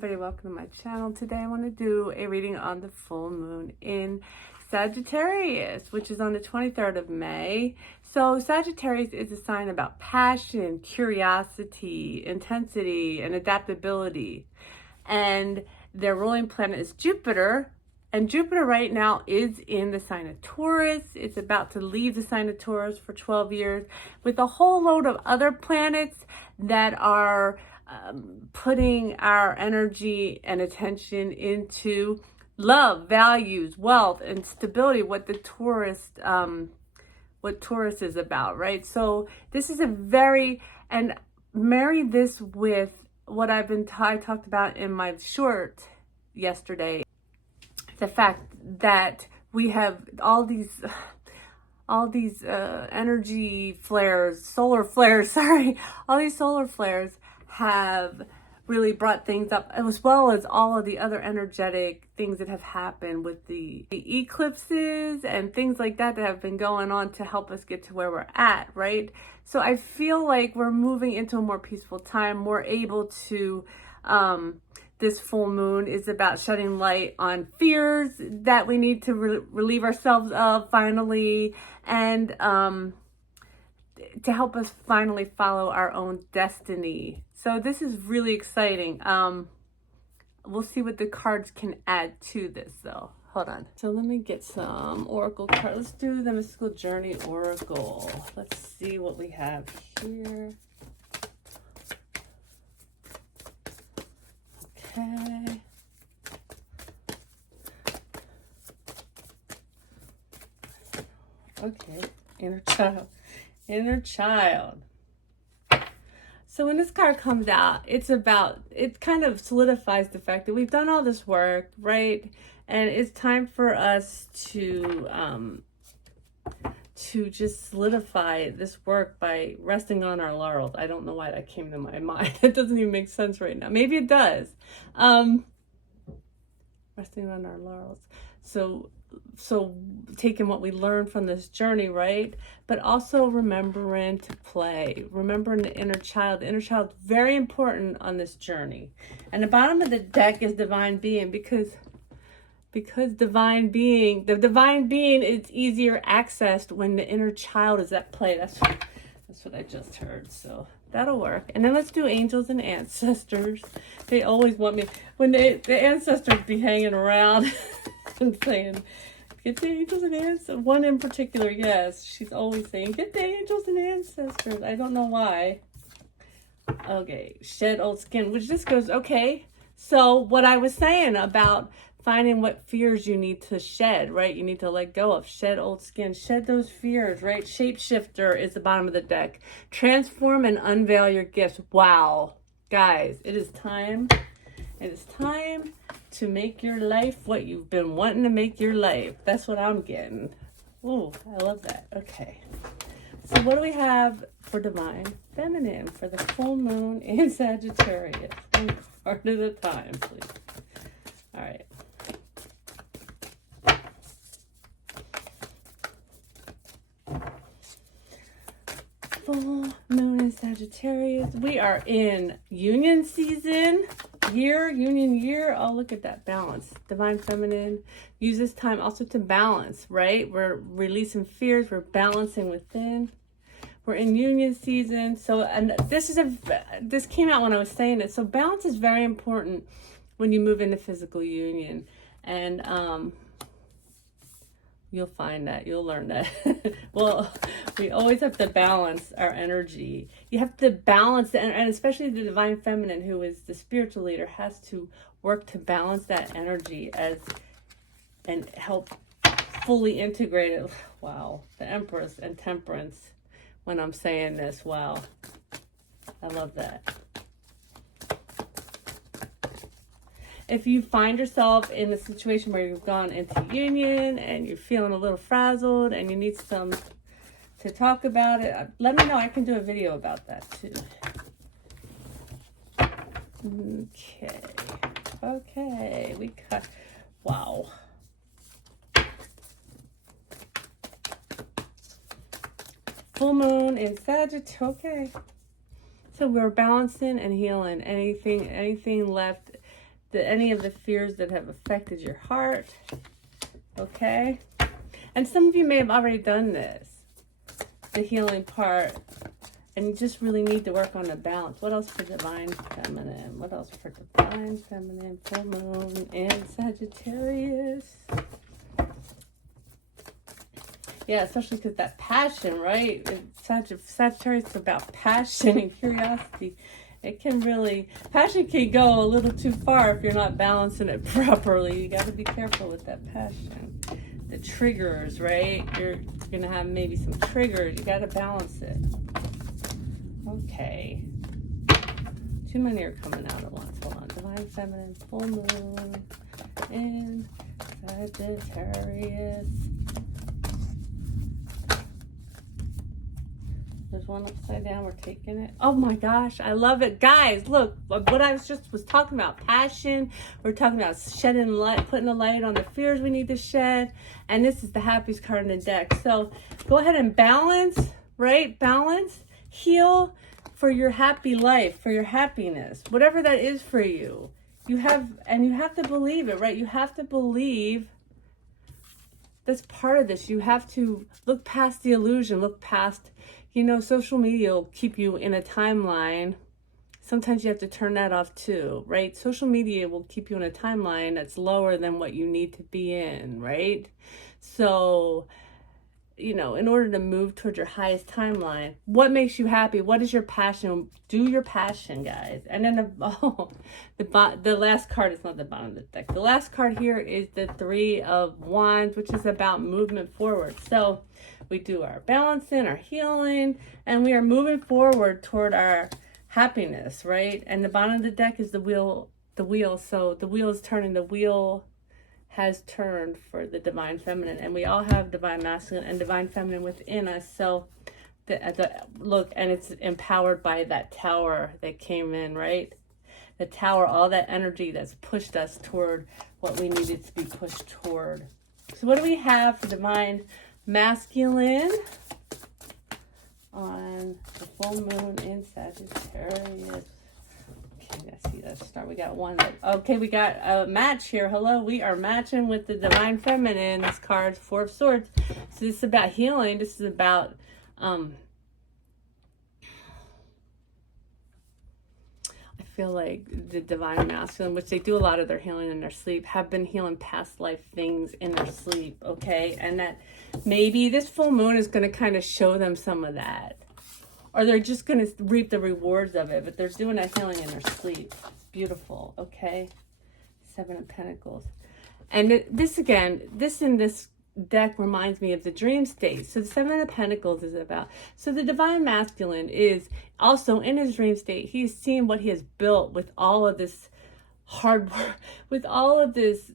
Very welcome to my channel. Today I want to do a reading on the full moon in Sagittarius, which is on the 23rd of May. So Sagittarius is a sign about passion, curiosity, intensity, and adaptability. And their ruling planet is Jupiter. And Jupiter right now is in the sign of Taurus. It's about to leave the sign of Taurus for 12 years with a whole load of other planets that are putting our energy and attention into love, values, wealth, and stability, what Taurus is about, right? So this is and marry this with what I talked about in my short yesterday, the fact that we have all these energy flares, solar flares, all these solar flares have really brought things up, as well as all of the other energetic things that have happened with the eclipses and things like that have been going on to help us get to where we're at, right? So I feel like we're moving into a more peaceful time, more able to, this full moon is about shedding light on fears that we need to relieve ourselves of finally, and to help us finally follow our own destiny. So this is really exciting. We'll see what the cards can add to this though. Hold on. So let me get some oracle cards. Let's do the Mystical Journey Oracle. Let's see what we have here. Okay. Okay. Inner child. Inner child. So when this card comes out, it kind of solidifies the fact that we've done all this work, right? And it's time for us to just solidify this work by resting on our laurels. I don't know why that came to my mind. It doesn't even make sense right now. Maybe it does. Resting on our laurels. So taking what we learned from this journey, right? But also remembering to play, remembering the inner child. The inner child is very important on this journey. And the bottom of the deck is divine being, because the divine being is easier accessed when the inner child is at play. That's what I just heard. So that'll work. And then let's do angels and ancestors. They always want me when the ancestors be hanging around and saying, get the angels and ancestors. One in particular, yes, she's always saying, get the angels and ancestors. I don't know why. Okay, shed old skin, which just goes, okay. So what I was saying about finding what fears you need to shed, right? You need to let go of, shed old skin, shed those fears, right? Shapeshifter is the bottom of the deck. Transform and unveil your gifts. Wow, guys, it is time. It is time to make your life what you've been wanting to make your life. That's what I'm getting. Ooh, I love that. Okay. So what do we have for Divine Feminine for the full moon in Sagittarius? One card at a time, please. All right. Full moon in Sagittarius. We are in union season. Union year. Oh, look at that balance. Divine Feminine. Use this time also to balance, right? We're releasing fears. We're balancing within. We're in union season. So, and this came out when I was saying it. So balance is very important when you move into physical union. And, you'll find that. You'll learn that. Well, we always have to balance our energy. You have to balance, and especially the Divine Feminine, who is the spiritual leader, has to work to balance that energy and help fully integrate it. Wow. The Empress and Temperance when I'm saying this. Wow. I love that. If you find yourself in a situation where you've gone into union and you're feeling a little frazzled and you need some to talk about it, let me know. I can do a video about that too. Okay, we got, wow. Full moon in Sagittarius. Okay. So we're balancing and healing. Anything left any of the fears that have affected your heart. Okay? And some of you may have already done this, the healing part, and you just really need to work on the balance. What else for Divine Feminine? What else for Divine Feminine? Full Moon in Sagittarius. Yeah, especially because that passion, right? Sagittarius is about passion and curiosity. It can really, passion can go a little too far if you're not balancing it properly. You got to be careful with that passion. The triggers, right? You're going to have maybe some triggers. You got to balance it. Okay. Too many are coming out at once. Hold on. Divine Feminine, full moon in Sagittarius. There's one upside down. We're taking it. Oh my gosh, I love it. Guys, look, what I was talking about, passion. We're talking about shedding light, putting the light on the fears we need to shed. And this is the happiest card in the deck. So go ahead and balance, right? Balance, heal for your happy life, for your happiness, whatever that is for you. You have to believe it, right? You have to believe that's part of this. You have to look past the illusion, look past, social media will keep you in a timeline. Sometimes you have to turn that off too, right? Social media will keep you in a timeline that's lower than what you need to be in, right? So, in order to move towards your highest timeline, what makes you happy? What is your passion? Do your passion, guys. And then the last card is not the bottom of the deck. The last card here is the Three of Wands, which is about movement forward. So we do our balancing, our healing, and we are moving forward toward our happiness, right? And the bottom of the deck is the wheel. So the wheel is turning. The wheel has turned for the Divine Feminine, and we all have Divine Masculine and Divine Feminine within us. So look, and it's empowered by that tower that came in, right? The tower, all that energy that's pushed us toward what we needed to be pushed toward. So what do we have for Divine Masculine on the full moon in Sagittarius? Let's see, let's start. We got one. Okay, we got a match here. Hello, we are matching with the Divine Feminine. This card's Four of Swords. So this is about healing. This is about I feel like the Divine Masculine, which they do a lot of their healing in their sleep, have been healing past life things in their sleep, okay? And that maybe this full moon is going to kind of show them some of that. Or they're just going to reap the rewards of it, but they're doing that healing in their sleep. It's beautiful, okay? Seven of Pentacles. And this in this deck reminds me of the dream state. So the Seven of Pentacles is about, so the Divine Masculine is also in his dream state. He's seeing what he has built with all of this hard work, with all of this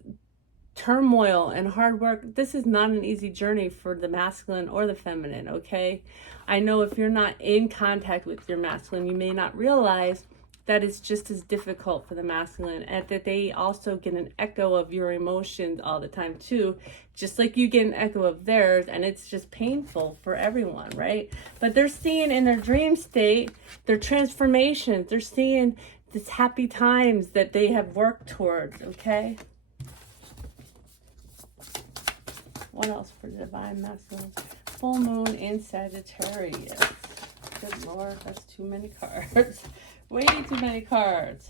turmoil and hard work. This is not an easy journey for the masculine or the feminine, okay? I know if you're not in contact with your masculine, you may not realize that it's just as difficult for the masculine, and that they also get an echo of your emotions all the time too, just like you get an echo of theirs, and it's just painful for everyone, right? But they're seeing in their dream state their transformations. They're seeing this happy times that they have worked towards, okay? What else for the Divine Masculine? Full moon in Sagittarius. Good Lord, that's too many cards. Way too many cards.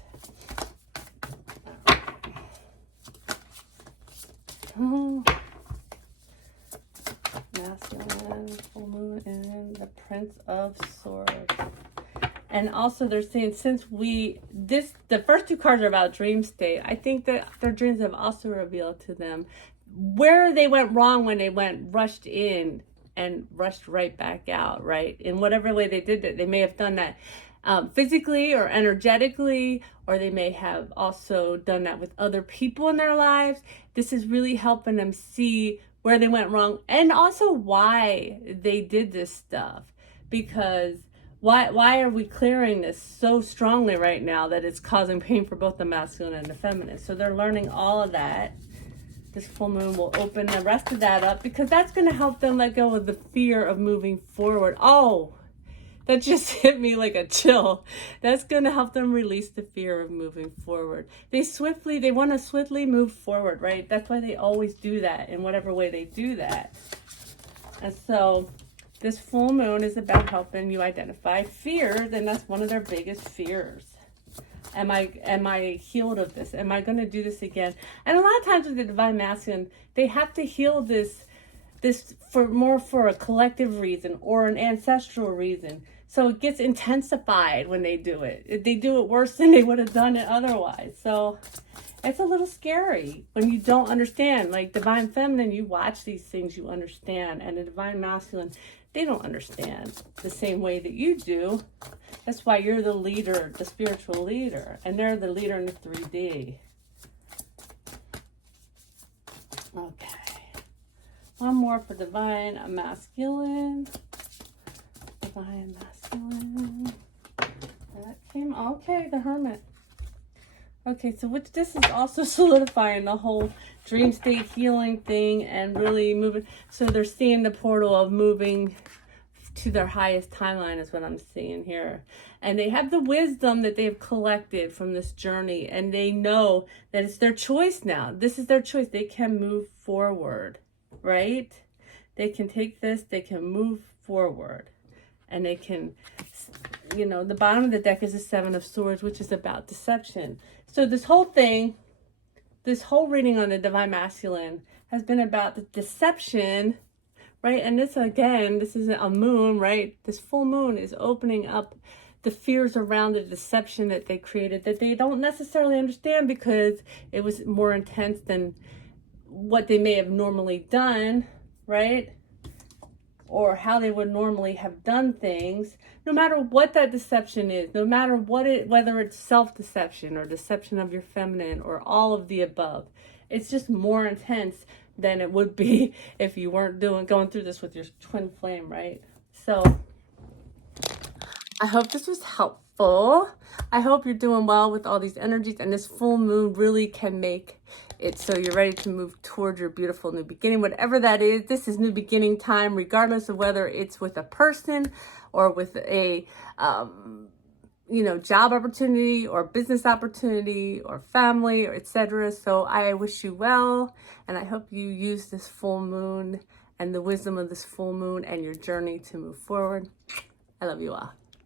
Masculine, full moon, and the Prince of Swords. And also they're saying, since the first two cards are about dream state, I think that their dreams have also revealed to them where they went wrong when they rushed in and rushed right back out, right? In whatever way they did that, they may have done that physically or energetically, or they may have also done that with other people in their lives. This is really helping them see where they went wrong, and also why they did this stuff. Because why are we clearing this so strongly right now that it's causing pain for both the masculine and the feminine? So they're learning all of that. This full moon will open the rest of that up, because that's going to help them let go of the fear of moving forward. Oh, That just hit me like a chill. That's going to help them release the fear of moving forward. They want to swiftly move forward, right? That's why they always do that in whatever way they do that. And so this full moon is about helping you identify fears, and that's one of their biggest fears. Am I healed of this? Am I going to do this again? And a lot of times with the Divine Masculine, they have to heal this for a collective reason or an ancestral reason. So it gets intensified when they do it. They do it worse than they would have done it otherwise. So it's a little scary when you don't understand. Like Divine Feminine, you watch these things, you understand. And the Divine Masculine, they don't understand the same way that you do. That's why you're the leader, the spiritual leader. And they're the leader in the 3D. Okay. One more for Divine Masculine. Divine Masculine. That came, okay, the Hermit. Okay, so this is also solidifying the whole dream state healing thing and really moving. So they're seeing the portal of moving to their highest timeline is what I'm seeing here. And they have the wisdom that they've collected from this journey. And they know that it's their choice now. This is their choice. They can move forward, right? They can take this, they can move forward. And they can, you know, the bottom of the deck is the 7 of Swords, which is about deception. So this whole thing, this whole reading on the Divine Masculine has been about the deception, right? And this, again, this isn't a moon, right? This full moon is opening up the fears around the deception that they created that they don't necessarily understand because it was more intense than what they may have normally done, right? Or how they would normally have done things, no matter what that deception is, no matter whether it's self-deception or deception of your feminine or all of the above. It's just more intense than it would be if you weren't going through this with your twin flame, right? So I hope this was helpful. I hope you're doing well with all these energies, and this full moon really can make it so you're ready to move towards your beautiful new beginning, whatever that is. This is new beginning time, regardless of whether it's with a person or with a job opportunity or business opportunity or family or etc. So I wish you well, and I hope you use this full moon and the wisdom of this full moon and your journey to move forward. I love you all.